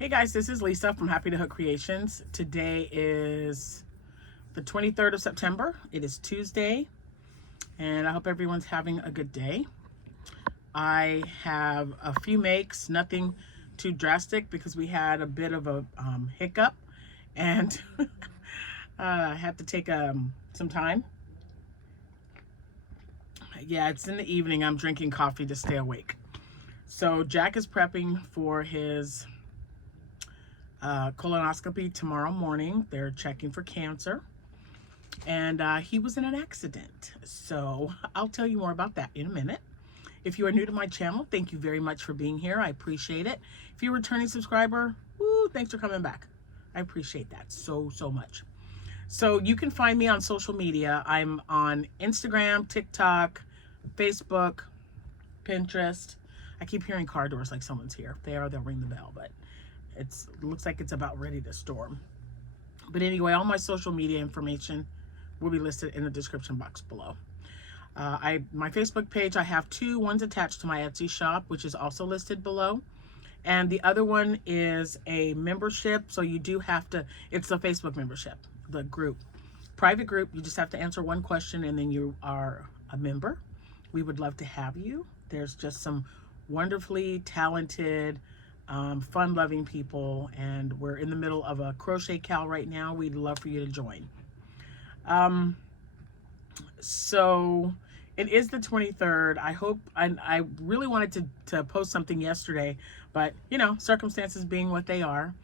Hey guys, this is Lisa from Happy to Hook Creations. Today is the 23rd of September. It is Tuesday, and I hope everyone's having a good day. I have a few makes, nothing too drastic because we had a bit of a hiccup, and I had to take some time. Yeah, it's in the evening. I'm drinking coffee to stay awake. So Jack is prepping for his colonoscopy tomorrow morning. They're checking for cancer, and he was in an accident. So I'll tell you more about that in a minute. If you are new to my channel, thank you very much for being here. I appreciate it. If you're a returning subscriber, woo, thanks for coming back. I appreciate that so much. So you can find me on social media. I'm on Instagram, TikTok, Facebook, Pinterest. I keep hearing car doors like someone's here. If they are, they'll ring the bell, but it looks like it's about ready to storm. But anyway, all my social media information will be listed in the description box below. My Facebook page, I have two. One's attached to my Etsy shop, which is also listed below. And the other one is a membership. So you do have to, it's a Facebook membership, the group. Private group, you just have to answer one question and then you are a member. We would love to have you. There's just some wonderfully talented, fun-loving people, and we're in the middle of a crochet cal right now. We'd love for you to join. So it is the 23rd. I hope, I really wanted to post something yesterday, but you know, circumstances being what they are,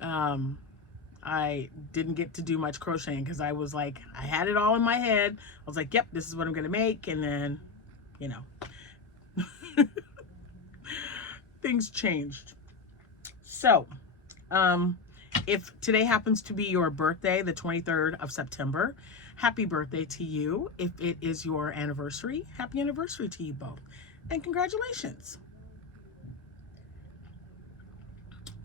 I didn't get to do much crocheting because I was like, I had it all in my head. I was like, yep, this is what I'm gonna make, and then, you know, things changed. So, if today happens to be your birthday, the 23rd of September, happy birthday to you. If it is your anniversary, happy anniversary to you both. And congratulations.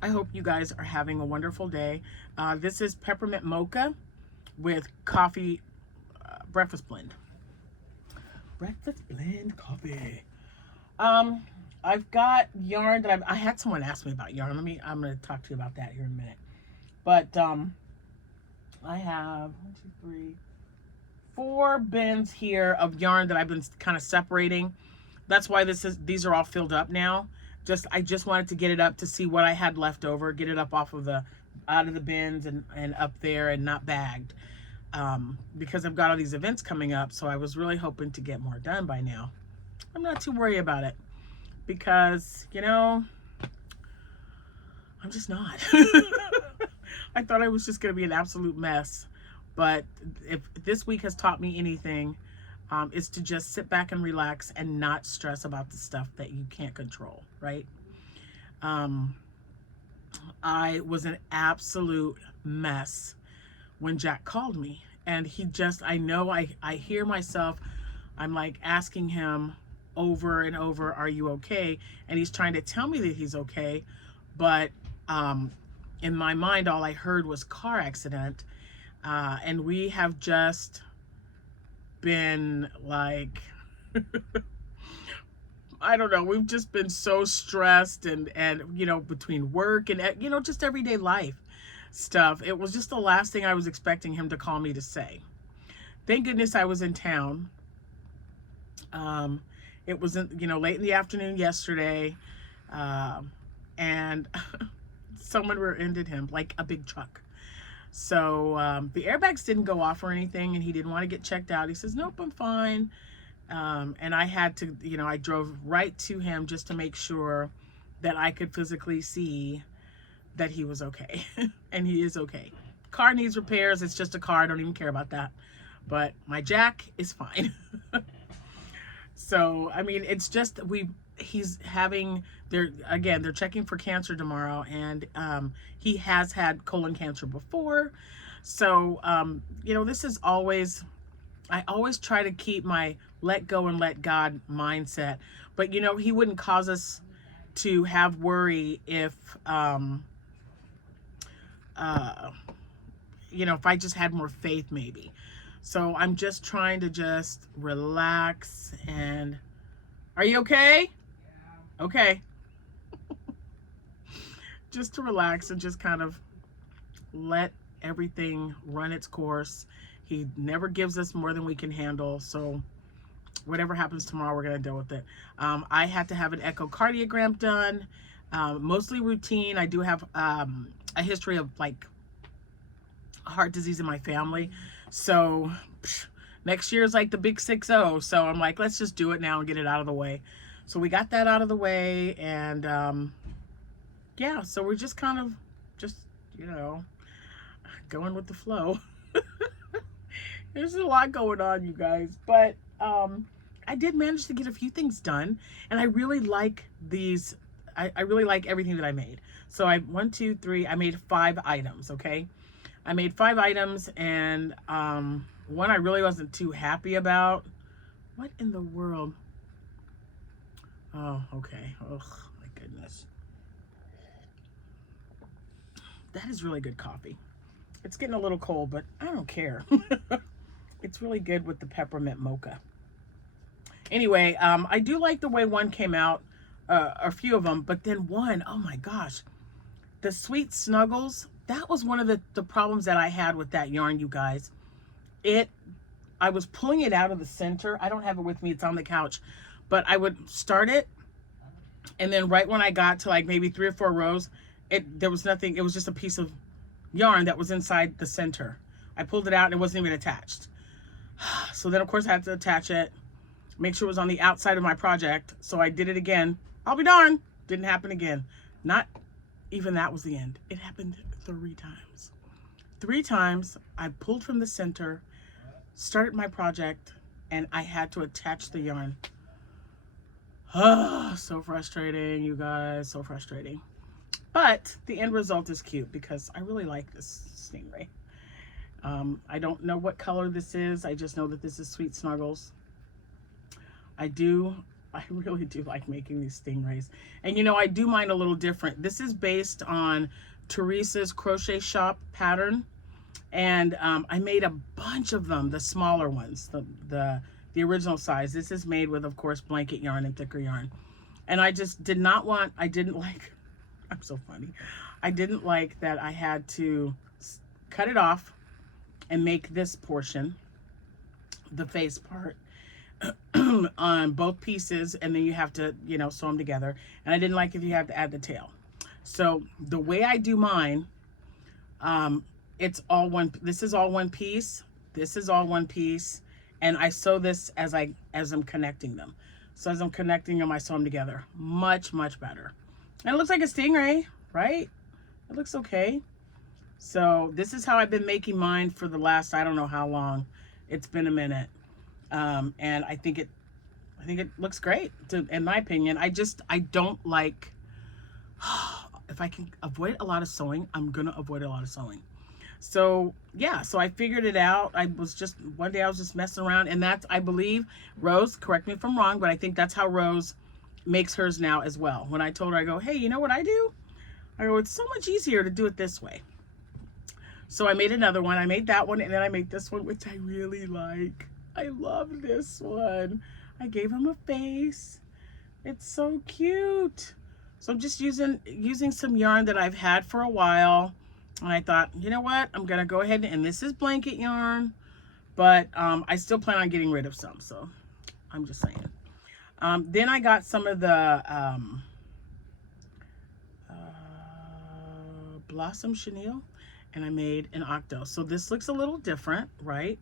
I hope you guys are having a wonderful day. This is peppermint mocha with coffee, breakfast blend. Breakfast blend coffee. I've got yarn that I had someone ask me about yarn. I'm going to talk to you about that here in a minute. But I have 4 bins here of yarn that I've been kind of separating. That's why these are all filled up now. I just wanted to get it up to see what I had left over, get it up out of the bins and up there and not bagged. Because I've got all these events coming up, so I was really hoping to get more done by now. I'm not too worried about it because, you know, I'm just not. I thought I was just going to be an absolute mess. But if this week has taught me anything, it's to just sit back and relax and not stress about the stuff that you can't control, right? I was an absolute mess when Jack called me. And I know I hear myself, I'm like asking him over and over, are you okay? And he's trying to tell me that he's okay. But in my mind, all I heard was car accident. And we have just been like, I don't know, we've just been so stressed and you know, between work and, you know, just everyday life stuff. It was just the last thing I was expecting him to call me to say. Thank goodness I was in town. It was, you know, late in the afternoon yesterday, and someone rear-ended him, like a big truck. So the airbags didn't go off or anything, and he didn't want to get checked out. He says, nope, I'm fine. And I had to, you know, I drove right to him just to make sure that I could physically see that he was okay. And he is okay. Car needs repairs. It's just a car. I don't even care about that. But my Jack is fine. So, I mean, it's just, he's having, they're checking for cancer tomorrow, and he has had colon cancer before. So, you know, this is always, I always try to keep my let go and let God mindset. But, you know, he wouldn't cause us to have worry if, you know, if I just had more faith maybe. So I'm just trying to just relax and, are you okay? Yeah. Okay. just to relax and just kind of let everything run its course. He never gives us more than we can handle. So whatever happens tomorrow, we're going to deal with it. I had to have an echocardiogram done, mostly routine. I do have a history of like heart disease in my family. So next year is like the big 6-0. So I'm like, let's just do it now and get it out of the way. So we got that out of the way. And yeah, so we're just kind of just, you know, going with the flow. There's a lot going on, you guys, but I did manage to get a few things done, and I really like these. I really like everything that I made. So I I made 5 items. Okay, I made 5 items, and one I really wasn't too happy about. What in the world? Oh, okay. Oh my goodness, that is really good coffee. It's getting a little cold, but I don't care. It's really good with the peppermint mocha. Anyway, I do like the way one came out, a few of them, but then one, oh my gosh, the Sweet Snuggles, that was one of the problems that I had with that yarn, you guys. I was pulling it out of the center. I don't have it with me, it's on the couch, but I would start it, and then right when I got to like maybe 3 or 4 rows, there was nothing, it was just a piece of yarn that was inside the center. I pulled it out and it wasn't even attached. So then of course I had to attach it, make sure it was on the outside of my project. So I did it again. I'll be darned, didn't happen again. Not even that was the end. It happened 3 times. 3 times I pulled from the center, started my project, and I had to attach the yarn. Oh, so frustrating, you guys, so frustrating. But the end result is cute because I really like this stingray. I don't know what color this is. I just know that this is Sweet Snuggles. I really do like making these stingrays. And you know, I do mine a little different. This is based on Teresa's crochet shop pattern. And I made a bunch of them, the smaller ones, the original size. This is made with, of course, blanket yarn and thicker yarn. And I just did not want, I didn't like, I'm so funny. I didn't like that I had to cut it off and make this portion, the face part, on both pieces, and then you have to, you know, sew them together. And I didn't like if you have to add the tail. So the way I do mine, it's all one, this is all one piece, this is all one piece, and I sew this as I'm connecting them. So as I'm connecting them, I sew them together. Much, much better. And it looks like a stingray, right? It looks okay. So this is how I've been making mine for the last, I don't know how long. It's been a minute. And I think it looks great, in my opinion. I don't like, if I can avoid a lot of sewing, I'm gonna avoid a lot of sewing. So yeah, so I figured it out. One day I was just messing around, and that's, I believe, Rose, correct me if I'm wrong, but I think that's how Rose makes hers now as well. When I told her, I go, hey, you know what I do? I go, it's so much easier to do it this way. So I made another one. I made that one, and then I made this one, which I really like. I love this one. I gave him a face. It's so cute. So I'm just using some yarn that I've had for a while. And I thought, you know what? I'm going to go ahead and this is blanket yarn, but I still plan on getting rid of some. So I'm just saying. Then I got some of the Blossom Chenille, and I made an octo. So this looks a little different, right?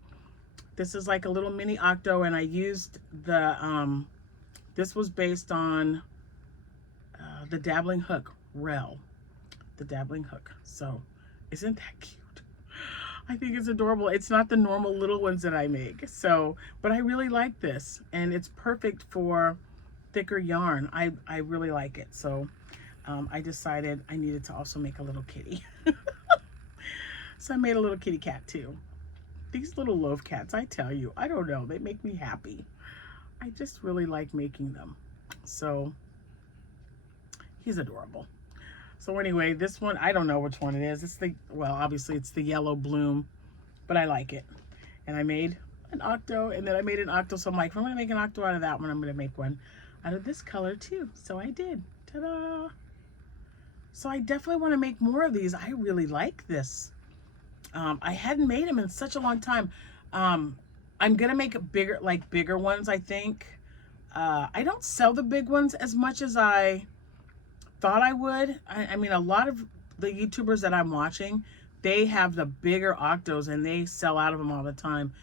This is like a little mini octo, and I used the, this was based on the Dabbling Hook, Rel, the Dabbling Hook. So isn't that cute? I think it's adorable. It's not the normal little ones that I make. So, but I really like this, and it's perfect for thicker yarn. I really like it. So I decided I needed to also make a little kitty. So I made a little kitty cat too. These little love cats, I tell you, I don't know, they make me happy. I just really like making them. So he's adorable. So anyway, this one, I don't know which one it is. It's the, well, obviously it's the yellow bloom, but I like it. And I made an octo, and then I made an octo. So I'm like, if I'm gonna make an octo out of that one, I'm gonna make one out of this color too. So I did. Ta-da! So I definitely want to make more of these. I really like this. I hadn't made them in such a long time. I'm gonna make bigger ones, I think. I don't sell the big ones as much as I thought I would. I mean, a lot of the YouTubers that I'm watching, they have the bigger octos and they sell out of them all the time.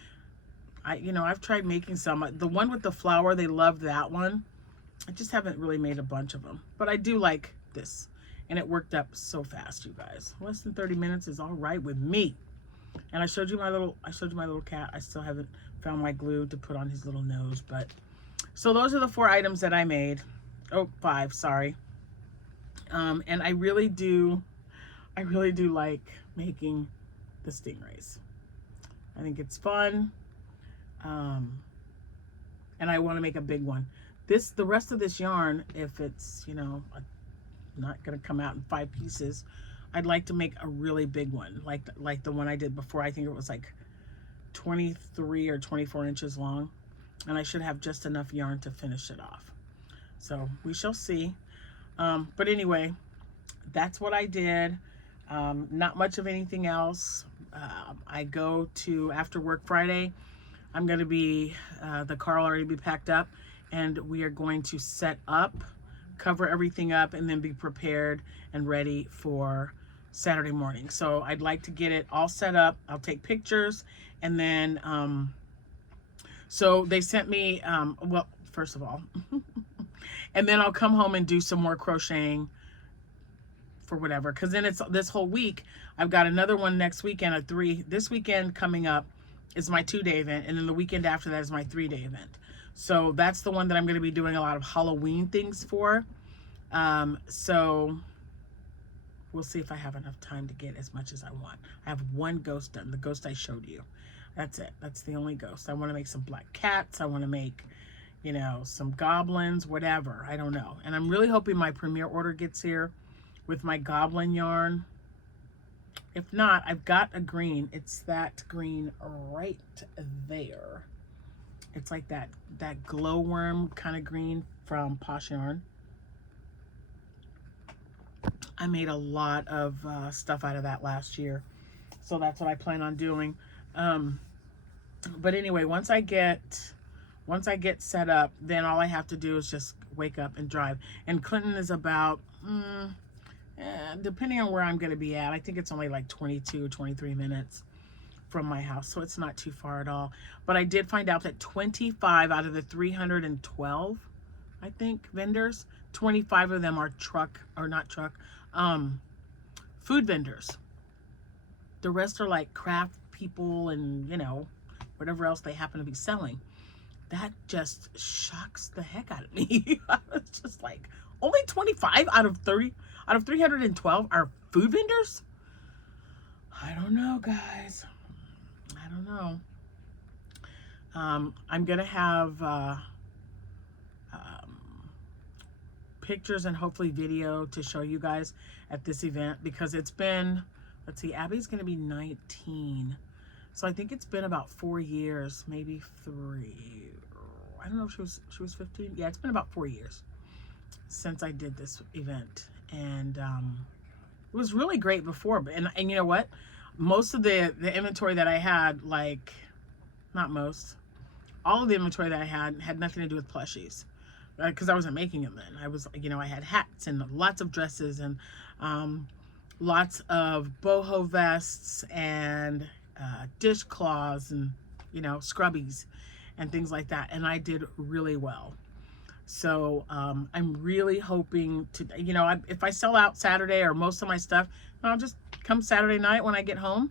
I've tried making some. The one with the flower, they love that one. I just haven't really made a bunch of them, but I do like this. And it worked up so fast, you guys. Less than 30 minutes is all right with me. And I showed you my little cat. I still haven't found my glue to put on his little nose, but so those are the 4 items that I made. Oh, 5, sorry. And I really do like making the stingrays. I think it's fun. And I want to make a big one. The rest of this yarn, if it's, not going to come out in 5 pieces, I'd like to make a really big one, like the one I did before. I think it was like 23 or 24 inches long, and I should have just enough yarn to finish it off. So we shall see. But anyway, that's what I did. Not much of anything else. I go to after work Friday. I'm going to be, the car will already be packed up, and we are going to set up, cover everything up, and then be prepared and ready for Saturday morning. So I'd like to get it all set up. I'll take pictures, and then, so they sent me, well, first of all, and then I'll come home and do some more crocheting for whatever, because then it's this whole week. I've got another one next weekend at 3. This weekend coming up is my 2-day event, and then the weekend after that is my 3-day event. So that's the one that I'm going to be doing a lot of Halloween things for. So we'll see if I have enough time to get as much as I want. I have one ghost done, the ghost I showed you. That's it. That's the only ghost. I want to make some black cats. I want to make, some goblins, whatever. I don't know. And I'm really hoping my premiere order gets here with my goblin yarn. If not, I've got a green. It's that green right there. It's like that glowworm kind of green from Posh Yarn. I made a lot of stuff out of that last year, so that's what I plan on doing. But anyway, once I get set up, then all I have to do is just wake up and drive. And Clinton is about, depending on where I'm going to be at, I think it's only like 22, 23 minutes from my house, so it's not too far at all. But I did find out that 25 out of the 312, I think, vendors, 25 of them are food vendors. The rest are like craft people and, whatever else they happen to be selling. That just shocks the heck out of me. I was just like, only 25 out of 312 are food vendors? I don't know, guys. I don't know. I'm gonna have pictures and hopefully video to show you guys at this event, because it's been, let's see, Abby's gonna be 19, so I think it's been about 4 years, maybe 3. I don't know if she was 15. Yeah, it's been about 4 years since I did this event, and it was really great before. And you know what? Most of the inventory that I had, like, not most, all of the inventory that I had nothing to do with plushies, because I wasn't making them then. I was, I had hats and lots of dresses and lots of boho vests and dishcloths and, scrubbies and things like that. And I did really well. So I'm really hoping to, if I sell out Saturday or most of my stuff, I'll just come Saturday night when I get home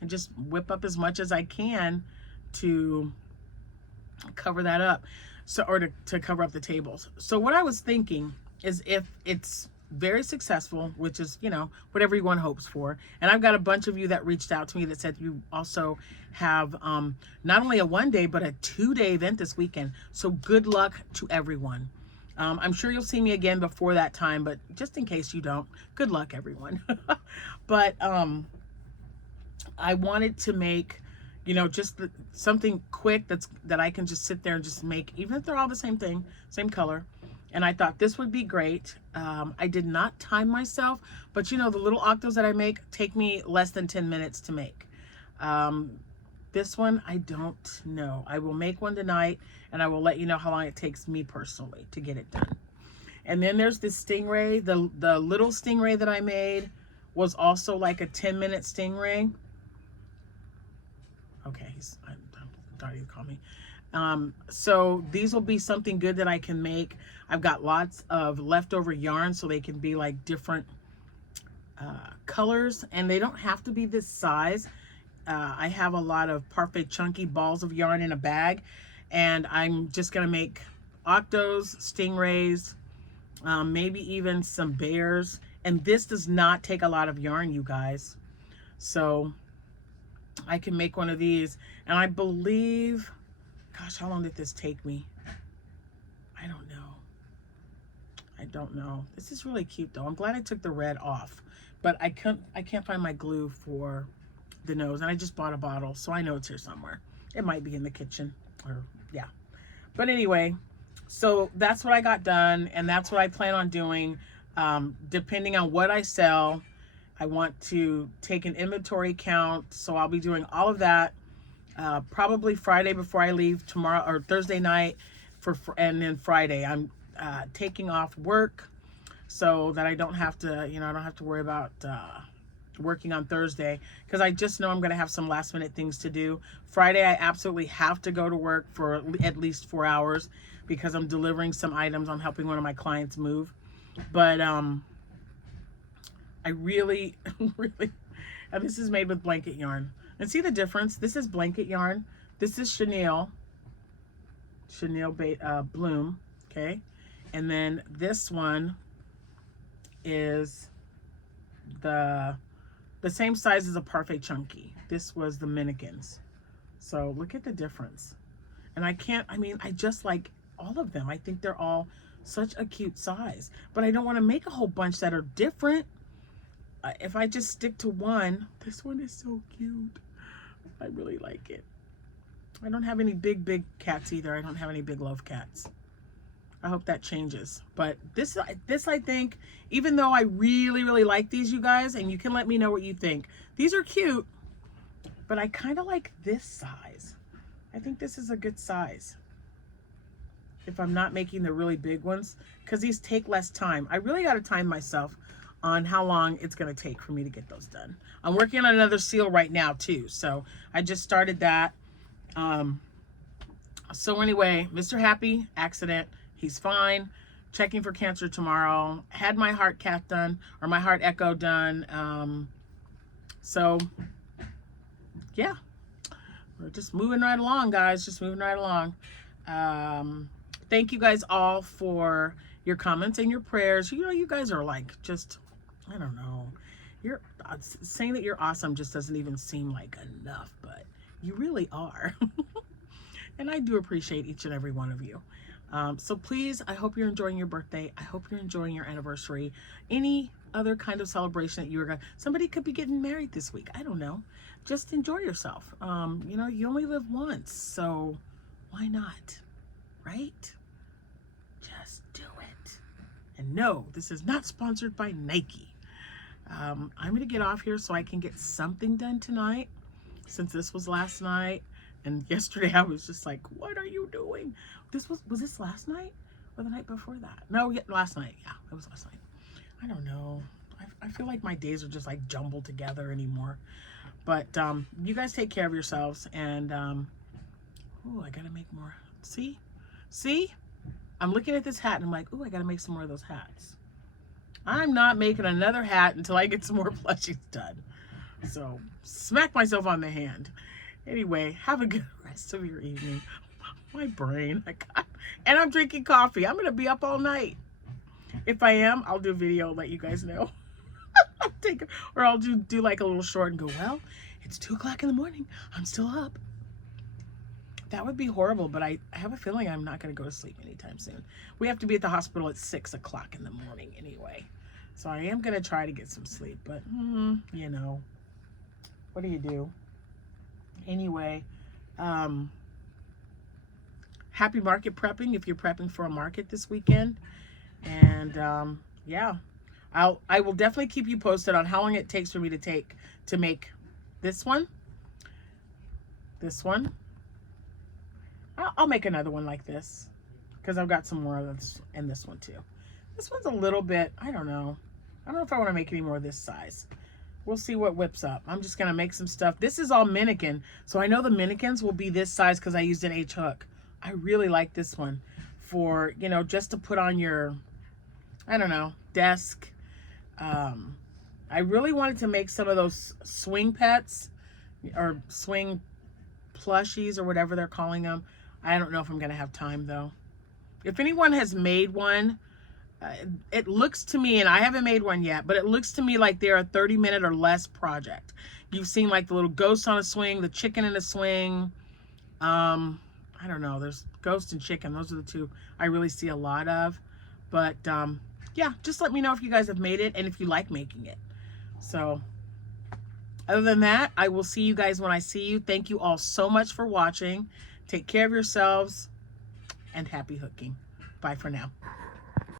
and just whip up as much as I can to cover that up. So, or to cover up the tables. So what I was thinking is, if it's very successful, which is, what everyone hopes for. And I've got a bunch of you that reached out to me that said you also have not only a 1-day, but a 2-day event this weekend. So good luck to everyone. I'm sure you'll see me again before that time, but just in case you don't, good luck, everyone. But I wanted to make, just something quick that I can just sit there and just make, even if they're all the same thing, same color, And I thought this would be great. I did not time myself, but you know, the little octos that I make take me less than 10 minutes to make. This one, I don't know. I will make one tonight, and I will let you know how long it takes me personally to get it done. And then there's this stingray. The little stingray that I made was also like a 10-minute stingray. Okay, I'm starting to call me. So these will be something good that I can make. I've got lots of leftover yarn, so they can be like different colors, and they don't have to be this size. I have a lot of parfait chunky balls of yarn in a bag, and I'm just gonna make octos, stingrays, maybe even some bears. And this does not take a lot of yarn, you guys, so I can make one of these. And I believe, gosh, how long did this take me? I don't know. I don't know. This is really cute though. I'm glad I took the red off, but I can't find my glue for the nose, and I just bought a bottle, so I know it's here somewhere. It might be in the kitchen, or yeah. But anyway, so that's what I got done, and that's what I plan on doing. Depending on what I sell, I want to take an inventory count, so I'll be doing all of that probably Friday before I leave tomorrow, or Thursday night, and then Friday I'm taking off work so that I don't have to, you know, I don't have to worry about working on Thursday, because I just know I'm going to have some last minute things to do. Friday I absolutely have to go to work for at least 4 hours because I'm delivering some items. I'm helping one of my clients move. But I really and this is made with blanket yarn. And see the difference? This is blanket yarn. This is chenille bloom, okay? And then this one is the same size as a parfait chunky. This was the Minikins. So look at the difference. And I just like all of them. I think they're all such a cute size, but I don't want to make a whole bunch that are different. If I just stick to one, this one is so cute. I really like it. I don't have any big cats either. I don't have any big love cats. I hope that changes. But this I think, even though I really like these, you guys, and you can let me know what you think. These are cute, but I kind of like this size. I think this is a good size if I'm not making the really big ones, because these take less time. I really got to time myself on how long it's going to take for me to get those done. I'm working on another seal right now too, so I just started that. So anyway, Mr. Happy, accident. He's fine. Checking for cancer tomorrow. Had my heart cath done, or my heart echo done. So yeah, we're just moving right along, guys. Just moving right along. Thank you guys all for your comments and your prayers. You know, you guys are like, just, I don't know. You're saying that you're awesome just doesn't even seem like enough, but you really are. And I do appreciate each and every one of you. So please, I hope you're enjoying your birthday. I hope you're enjoying your anniversary. Any other kind of celebration that you were going to, somebody could be getting married this week. I don't know. Just enjoy yourself. You know, you only live once, so why not? Right? Just do it. And no, this is not sponsored by Nike. I'm going to get off here so I can get something done tonight, since this was last night. And yesterday I was just like, what are you doing? Was this last night or the night before that? No, yeah, last night. Yeah, it was last night. I don't know. I feel like my days are just like jumbled together anymore. But you guys take care of yourselves. And oh, I got to make more. See? I'm looking at this hat and I'm like, oh, I got to make some more of those hats. I'm not making another hat until I get some more plushies done. So smack myself on the hand. Anyway, have a good rest of your evening. My brain. And I'm drinking coffee. I'm going to be up all night. If I am, I'll do a video, let you guys know. Or I'll do like a little short and go, well, it's 2 o'clock in the morning. I'm still up. That would be horrible, but I have a feeling I'm not going to go to sleep anytime soon. We have to be at the hospital at 6 o'clock in the morning anyway. So I am going to try to get some sleep, but, you know, what do you do? Anyway, happy market prepping if you're prepping for a market this weekend. And yeah, I will definitely keep you posted on how long it takes for me to make this one. This one. I'll make another one like this because I've got some more of this and this one too. This one's a little bit, I don't know. I don't know if I want to make any more of this size. We'll see what whips up. I'm just going to make some stuff. This is all Minikin. So I know the Minikins will be this size because I used an H hook. I really like this one for, you know, just to put on your, I don't know, desk. I really wanted to make some of those swing pets or swing plushies or whatever they're calling them. I don't know if I'm going to have time though. If anyone has made one, it looks to me, and I haven't made one yet, but it looks to me like they're a 30-minute or less project. You've seen like the little ghost on a swing, the chicken in a swing. I don't know. There's ghost and chicken. Those are the two I really see a lot of. But yeah, just let me know if you guys have made it and if you like making it. So other than that, I will see you guys when I see you. Thank you all so much for watching. Take care of yourselves and happy hooking. Bye for now.